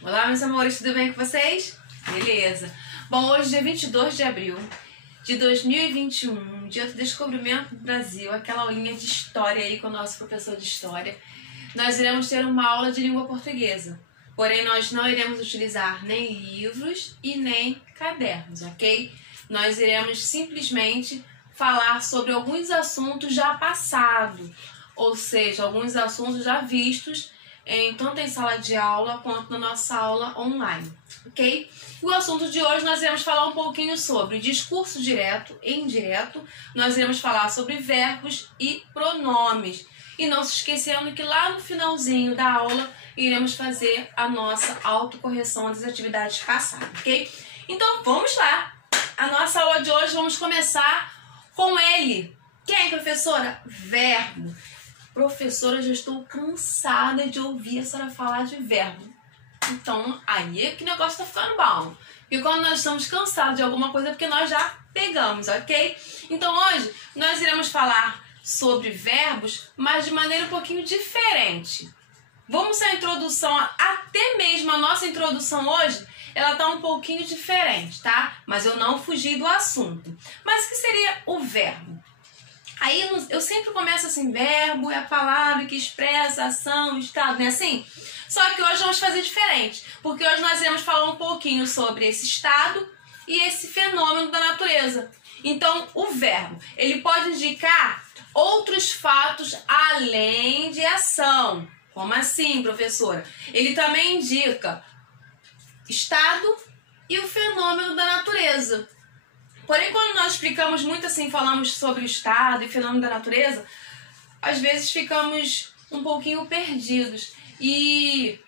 Olá, meus amores, tudo bem com vocês? Beleza. Bom, hoje, dia 22 de abril de 2021, dia do descobrimento do Brasil, aquela aulinha de história aí com o nosso professor de história, nós iremos ter uma aula de língua portuguesa. Porém, nós não iremos utilizar nem livros e nem cadernos, ok? Nós iremos simplesmente falar sobre alguns assuntos já passados, ou seja, alguns assuntos já vistos tanto em sala de aula quanto na nossa aula online, ok? O assunto de hoje nós iremos falar um pouquinho sobre discurso direto e indireto, nós iremos falar sobre verbos e pronomes. E não se esquecendo que lá no finalzinho da aula iremos fazer a nossa autocorreção das atividades passadas, ok? Então vamos lá! A nossa aula de hoje vamos começar com ele. Quem, professora? Verbo. Professora, já estou cansada de ouvir a senhora falar de verbo. Então, aí é que o negócio tá ficando bom. E quando nós estamos cansados de alguma coisa é porque nós já pegamos, ok? Então, hoje, nós iremos falar sobre verbos, mas de maneira um pouquinho diferente. Vamos à introdução, até mesmo a nossa introdução hoje, ela tá um pouquinho diferente, tá? Mas eu não fugi do assunto. Mas o que seria o verbo? Aí eu sempre começo assim, verbo é a palavra que expressa ação, estado, não é assim? Só que hoje vamos fazer diferente, porque hoje nós iremos falar um pouquinho sobre esse estado e esse fenômeno da natureza. Então, o verbo, ele pode indicar outros fatos além de ação. Como assim, professora? Ele também indica estado e o fenômeno da natureza. Porém, quando nós explicamos muito assim, falamos sobre o estado e fenômeno da natureza, às vezes ficamos um pouquinho perdidos e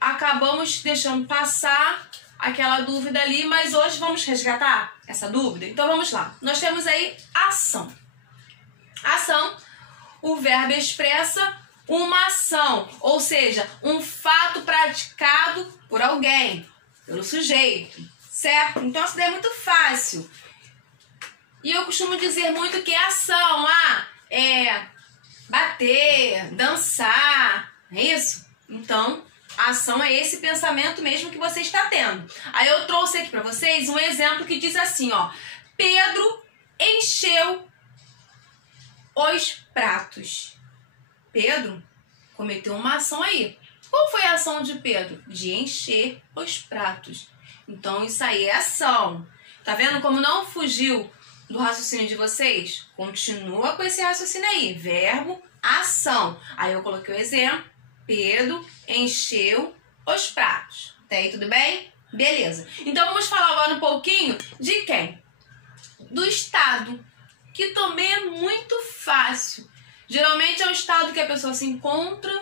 acabamos deixando passar aquela dúvida ali, mas hoje vamos resgatar essa dúvida. Então vamos lá. Nós temos aí ação. Ação, o verbo expressa uma ação, ou seja, um fato praticado por alguém, pelo sujeito. Certo? Então essa daí é muito fácil. E eu costumo dizer muito que ação é bater, dançar, é isso? Então, a ação é esse pensamento mesmo que você está tendo. Aí eu trouxe aqui para vocês um exemplo que diz assim, ó. Pedro encheu os pratos. Pedro cometeu uma ação aí. Qual foi a ação de Pedro? De encher os pratos. Então, isso aí é ação. Tá vendo como não fugiu do raciocínio de vocês? Continua com esse raciocínio aí. Verbo, ação. Aí eu coloquei o exemplo. Pedro encheu os pratos. Até aí tudo bem? Beleza. Então, vamos falar agora um pouquinho de quem? Do estado, que também é muito fácil. Geralmente é o estado que a pessoa se encontra,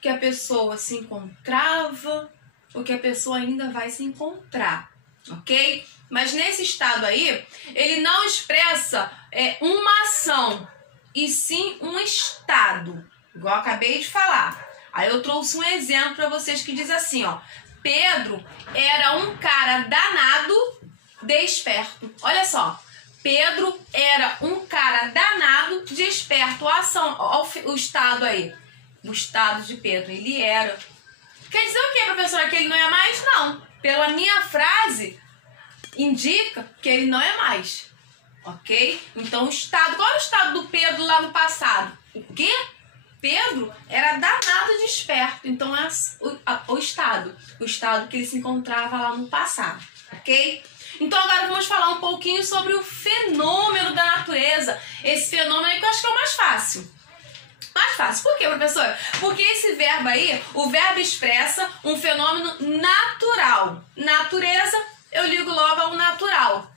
que a pessoa se encontrava, o que a pessoa ainda vai se encontrar, ok? Mas nesse estado aí, ele não expressa uma ação, e sim um estado, igual eu acabei de falar. Aí eu trouxe um exemplo para vocês que diz assim, ó. Pedro era um cara danado de esperto. Olha só, Pedro era um cara danado de esperto. A ação, o estado aí, o estado de Pedro, ele era... Quer dizer o que, professora? Que ele não é mais? Não. Pela minha frase, indica que ele não é mais. Ok? Então, o estado... Qual é o estado do Pedro lá no passado? O quê? Pedro era danado de esperto. Então, é o estado. O estado que ele se encontrava lá no passado. Ok? Então, agora vamos falar um pouquinho sobre o fenômeno da natureza. Esse fenômeno aí que eu acho que é o mais fácil. Mais fácil. Por quê, professora? Porque esse verbo aí, o verbo expressa um fenômeno natural. Natureza, eu ligo logo ao natural.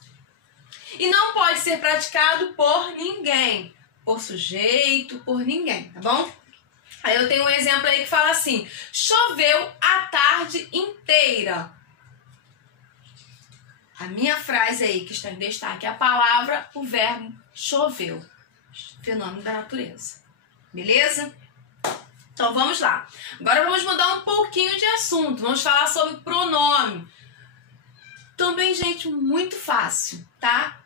E não pode ser praticado por ninguém. Por sujeito, por ninguém, tá bom? Aí eu tenho um exemplo aí que fala assim. Choveu a tarde inteira. A minha frase aí que está em destaque é a palavra, o verbo choveu. Fenômeno da natureza. Beleza? Então vamos lá. Agora vamos mudar um pouquinho de assunto. Vamos falar sobre pronome. Também, gente, muito fácil, tá?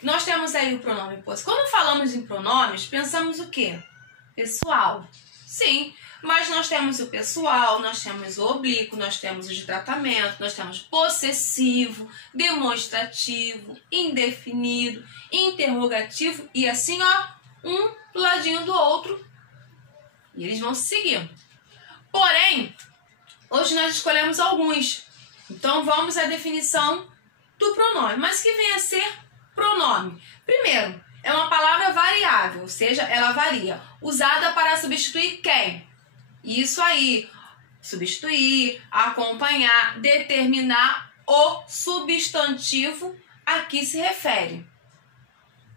Nós temos aí o pronome possessivo. Quando falamos em pronomes, pensamos o quê? Pessoal. Sim, Mas nós temos o pessoal, nós temos o oblíquo, nós temos o de tratamento, nós temos possessivo, demonstrativo, indefinido, interrogativo e assim, ó, um ladinho do outro. E eles vão se seguindo. Porém, hoje nós escolhemos alguns. Então, vamos à definição do pronome. Mas o que vem a ser pronome? Primeiro, é uma palavra variável, ou seja, ela varia. Usada para substituir quem? Isso aí. Substituir, acompanhar, determinar o substantivo a que se refere.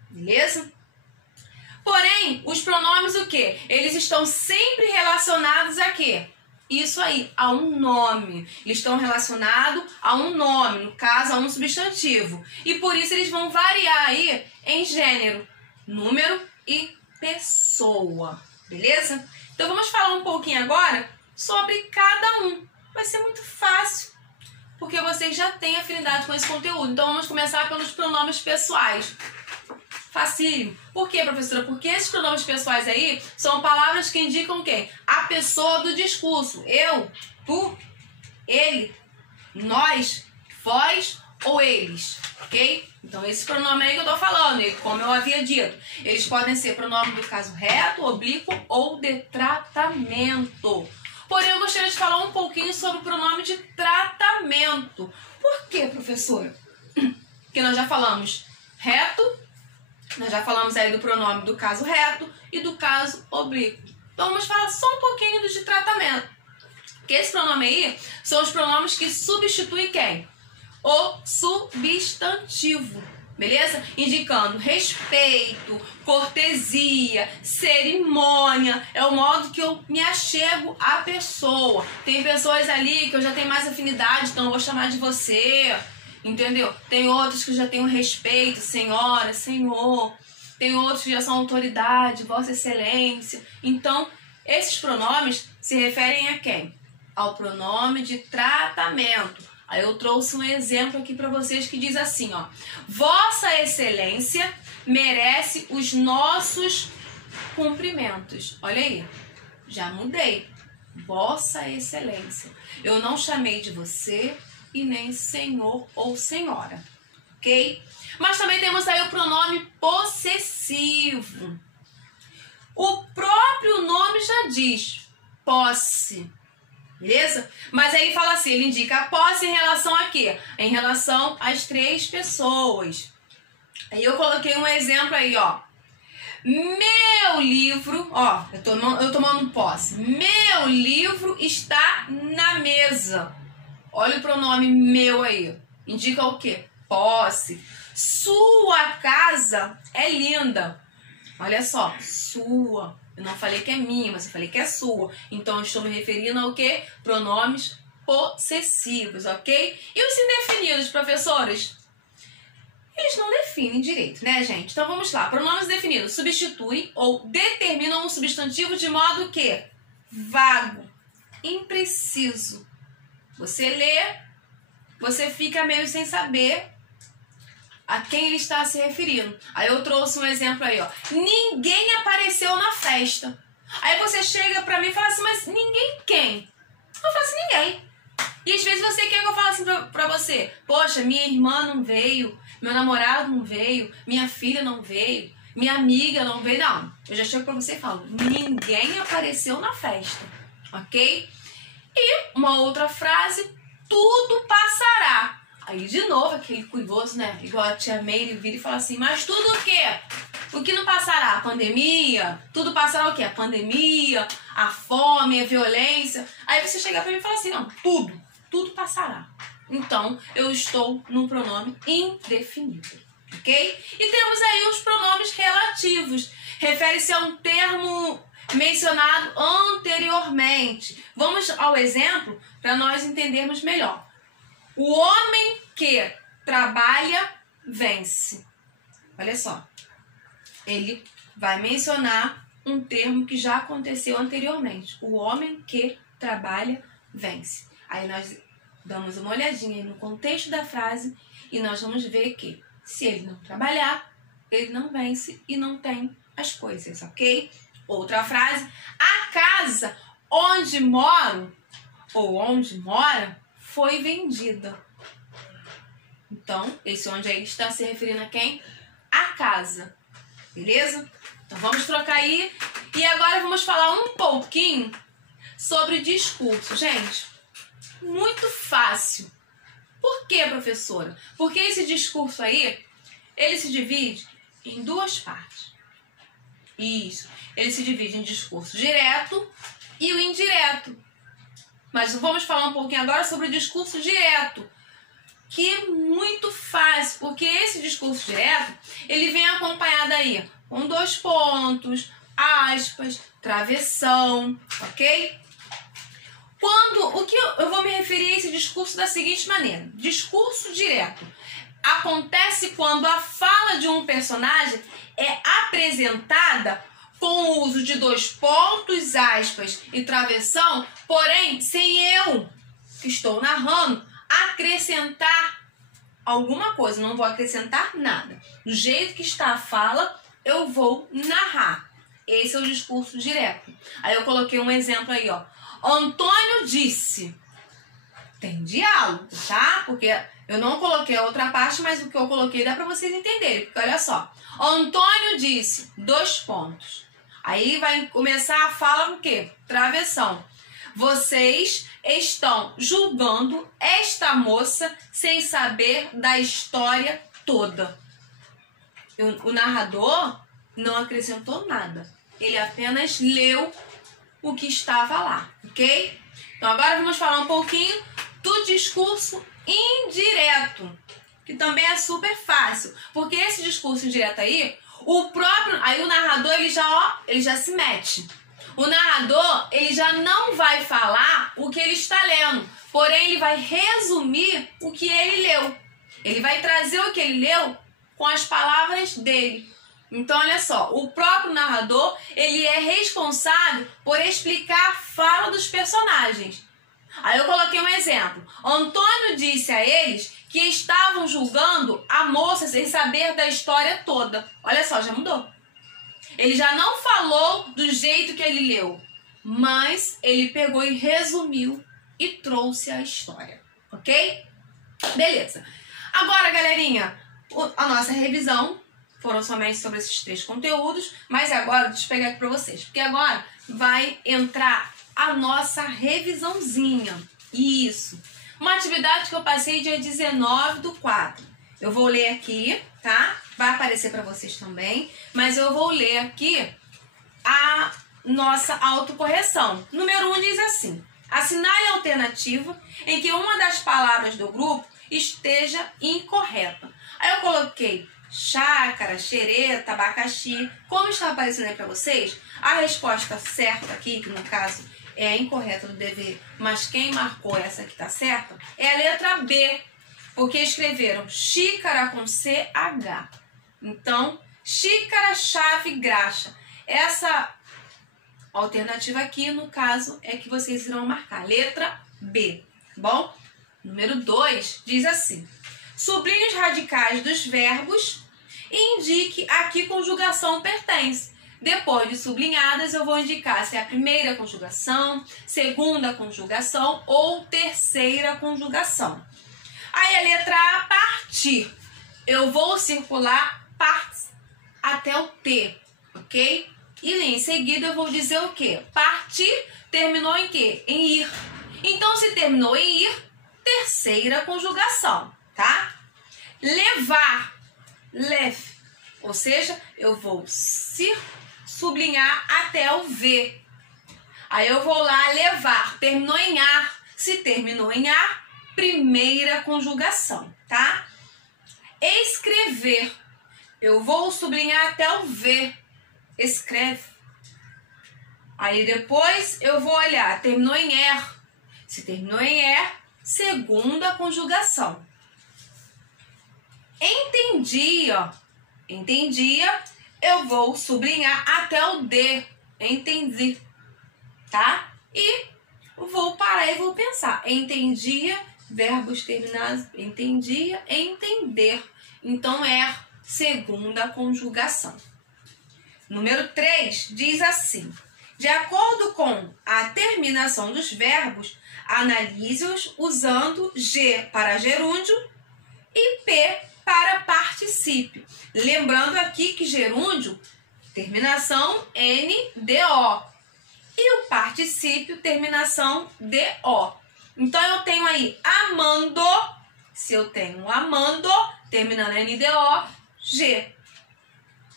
Beleza? Porém, os pronomes o quê? Eles estão sempre relacionados a quê? Isso aí, a um nome. Eles estão relacionados a um nome, no caso, a um substantivo. E por isso eles vão variar aí em gênero, número e pessoa. Beleza? Então vamos falar um pouquinho agora sobre cada um. Vai ser muito fácil, porque vocês já têm afinidade com esse conteúdo. Então vamos começar pelos pronomes pessoais. Facílimo. Por quê, professora? Porque esses pronomes pessoais aí são palavras que indicam quem? A pessoa do discurso. Eu, tu, ele, nós, vós ou eles. Ok? Então, esse pronome aí que eu tô falando, como eu havia dito, eles podem ser pronome do caso reto, oblíquo ou de tratamento. Porém, eu gostaria de falar um pouquinho sobre o pronome de tratamento. Por quê, professora? Porque nós já falamos reto, nós já falamos aí do pronome do caso reto e do caso oblíquo. Então, vamos falar só um pouquinho do de tratamento. Porque esse pronome aí são os pronomes que substituem quem? O substantivo. Beleza? Indicando respeito, cortesia, cerimônia. É o modo que eu me achego à pessoa. Tem pessoas ali que eu já tenho mais afinidade, então eu vou chamar de você. Entendeu? Tem outros que já têm um respeito, senhora, senhor. Tem outros que já são autoridade, vossa excelência. Então, esses pronomes se referem a quem? Ao pronome de tratamento. Aí eu trouxe um exemplo aqui para vocês que diz assim, ó. Vossa excelência merece os nossos cumprimentos. Olha aí, já mudei. Vossa excelência. Eu não chamei de você e nem senhor ou senhora, ok? Mas também temos aí o pronome possessivo. O próprio nome já diz posse, beleza? Mas aí fala assim, ele indica a posse em relação a quê? Em relação às três pessoas. Aí eu coloquei um exemplo aí, ó. Meu livro, ó, eu tomando posse. Meu livro está na mesa. Olha o pronome meu aí. Indica o quê? Posse. Sua casa é linda. Olha só, sua. Eu não falei que é minha, mas eu falei que é sua. Então, eu estou me referindo ao quê? Pronomes possessivos, ok? E os indefinidos, professores? Eles não definem direito, né, gente? Então, vamos lá. Pronomes definidos substituem ou determinam um substantivo de modo que vago, impreciso. Você lê, você fica meio sem saber a quem ele está se referindo. Aí eu trouxe um exemplo aí, ó. Ninguém apareceu na festa. Aí você chega pra mim e fala assim, mas ninguém quem? Eu falo assim, ninguém. E às vezes você quer que eu fale assim pra você, poxa, minha irmã não veio, meu namorado não veio, minha filha não veio, minha amiga não veio. Não, eu já chego pra você e falo, ninguém apareceu na festa, ok? E uma outra frase, tudo passará. Aí, de novo, aquele curioso, né? Igual a tia Meire vira e fala assim, mas tudo o quê? O que não passará? A pandemia? Tudo passará o quê? A pandemia, a fome, a violência. Aí você chega pra mim e fala assim, não, tudo passará. Então, eu estou num pronome indefinido, ok? E temos aí os pronomes relativos. Refere-se a um termo mencionado anteriormente. Vamos ao exemplo para nós entendermos melhor. O homem que trabalha vence. Olha só. Ele vai mencionar um termo que já aconteceu anteriormente. O homem que trabalha vence. Aí nós damos uma olhadinha no contexto da frase e nós vamos ver que se ele não trabalhar, ele não vence e não tem as coisas, ok? Outra frase, a casa onde moro ou onde mora foi vendida. Então, esse onde aí está se referindo a quem? A casa. Beleza? Então, vamos trocar aí. E agora vamos falar um pouquinho sobre discurso. Gente, muito fácil. Por quê, professora? Porque esse discurso aí, ele se divide em duas partes. Isso. Ele se divide em discurso direto e o indireto. Mas vamos falar um pouquinho agora sobre o discurso direto, que é muito fácil, porque esse discurso direto, ele vem acompanhado aí com 2 pontos, aspas, travessão, ok? O que eu vou me referir a esse discurso da seguinte maneira: discurso direto acontece quando a fala de um personagem é apresentada com o uso de 2 pontos, aspas e travessão, porém sem eu, que estou narrando, acrescentar alguma coisa. Não vou acrescentar nada. Do jeito que está a fala, eu vou narrar. Esse é o discurso direto. Aí eu coloquei um exemplo aí, ó. Antônio disse. Tem diálogo, tá? Porque eu não coloquei a outra parte, mas o que eu coloquei dá pra vocês entenderem. Porque olha só. Antônio disse, 2 pontos. Aí vai começar a fala com o quê? Travessão. Vocês estão julgando esta moça sem saber da história toda. O narrador não acrescentou nada. Ele apenas leu o que estava lá, ok? Então agora vamos falar um pouquinho do discurso indireto, que também é super fácil, porque esse discurso indireto aí, o narrador ele já se mete. O narrador, ele já não vai falar o que ele está lendo, porém ele vai resumir o que ele leu. Ele vai trazer o que ele leu com as palavras dele. Então, olha só, o próprio narrador, ele é responsável por explicar a fala dos personagens. Aí eu coloquei um exemplo. Antônio disse a eles que estavam julgando a moça sem saber da história toda. Olha só, já mudou. Ele já não falou do jeito que ele leu, mas ele pegou e resumiu e trouxe a história, ok? Beleza. Agora, galerinha, a nossa revisão foram somente sobre esses 3 conteúdos, mas agora, deixa eu pegar aqui para vocês, porque agora vai entrar a nossa revisãozinha. Isso. Uma atividade que eu passei dia 19/4. Eu vou ler aqui, tá? Vai aparecer para vocês também, mas eu vou ler aqui a nossa autocorreção. Número 1 diz assim: assinale a alternativa em que uma das palavras do grupo esteja incorreta. Aí eu coloquei chácara, xereta, abacaxi. Como está aparecendo aí para vocês, a resposta certa aqui, que no caso é a incorreta do dever, mas quem marcou essa que está certa, é a letra B, porque escreveram xícara com CH. Então, xícara, chave, graxa. Essa alternativa aqui, no caso, é que vocês irão marcar. Letra B, tá bom? Número 2 diz assim: sublinhe os radicais dos verbos e indique a que conjugação pertence. Depois de sublinhadas, eu vou indicar se é a primeira conjugação, segunda conjugação ou terceira conjugação. Aí a letra A, partir. Eu vou circular partes até o T, ok? E em seguida eu vou dizer o quê? Partir terminou em quê? Em ir. Então, se terminou em ir, terceira conjugação, tá? Levar, leve. Ou seja, eu vou sublinhar até o V. Aí eu vou lá levar. Terminou em ar. Se terminou em ar, primeira conjugação, tá? Escrever. Eu vou sublinhar até o V. Escreve. Aí depois eu vou olhar. Terminou em er. Se terminou em er, segunda conjugação. Entendia. Entendia. Eu vou sublinhar até o D. Entendi. Tá? E vou parar e vou pensar. Entendia, verbos terminados. Entendia, entender. Então, é segunda conjugação. Número 3 diz assim: De acordo com a terminação dos verbos, analise-os usando G para gerúndio e P para particípio. Lembrando aqui que gerúndio, terminação NDO. E o particípio, terminação DO. Então, eu tenho aí amando. Se eu tenho amando, terminando em NDO, G.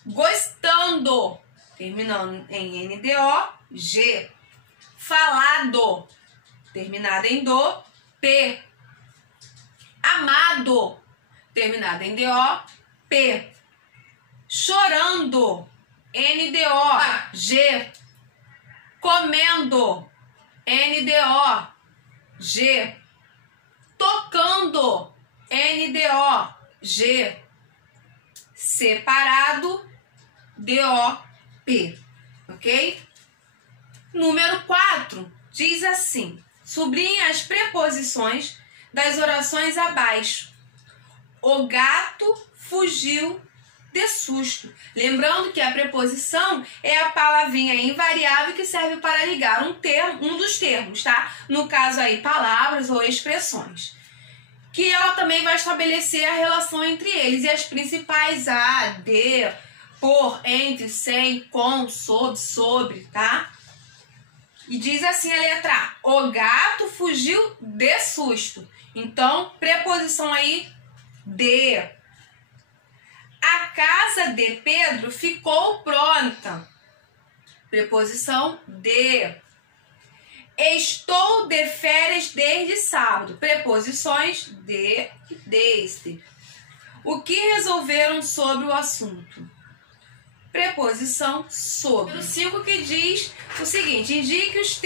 Gostando, terminando em NDO, G. Falado, terminado em DO, P. Amado, terminado em DO, P. Chorando, NDO, G. Comendo, NDO, G. Tocando, NDO, G. Separado, DO, P. Ok? Número 4 diz assim: sublinhe as preposições das orações abaixo. O gato fugiu de susto. Lembrando que a preposição é a palavrinha invariável que serve para ligar um dos termos, tá? No caso aí, palavras ou expressões. Que ela também vai estabelecer a relação entre eles e as principais a, de, por, entre, sem, com, sobre, tá? E diz assim a letra A: o gato fugiu de susto. Então, preposição aí, de. A casa de Pedro ficou pronta. Preposição de. Estou de férias desde sábado. Preposições de e desde. O que resolveram sobre o assunto? Preposição sobre. Número 5 que diz o seguinte: indique os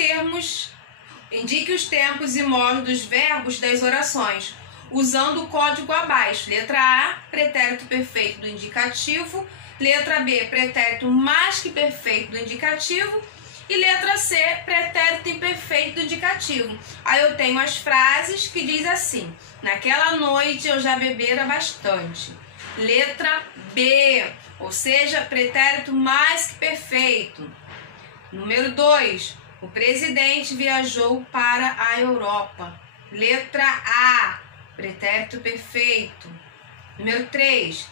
tempos e modos dos verbos das orações, usando o código abaixo. Letra A, pretérito perfeito do indicativo. Letra B, pretérito mais que perfeito do indicativo. E letra C, pretérito imperfeito do indicativo. Aí eu tenho as frases que diz assim: naquela noite eu já bebera bastante. Letra B, ou seja, pretérito mais que perfeito. Número 2, o presidente viajou para a Europa. Letra A, pretérito perfeito. Número 3,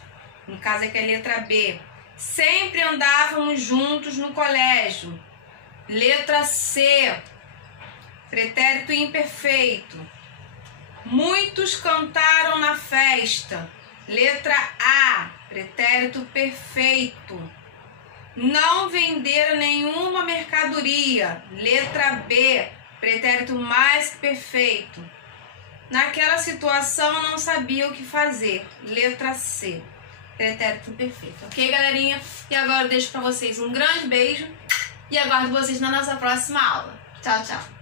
no caso aqui é a letra B, sempre andávamos juntos no colégio. Letra C, pretérito imperfeito. Muitos cantaram na festa. Letra A, pretérito perfeito. Não venderam nenhuma mercadoria. Letra B, pretérito mais que perfeito. Naquela situação não sabia o que fazer. Letra C, pretérito perfeito. Ok, galerinha? E agora eu deixo pra vocês um grande beijo e aguardo vocês na nossa próxima aula. Tchau, tchau.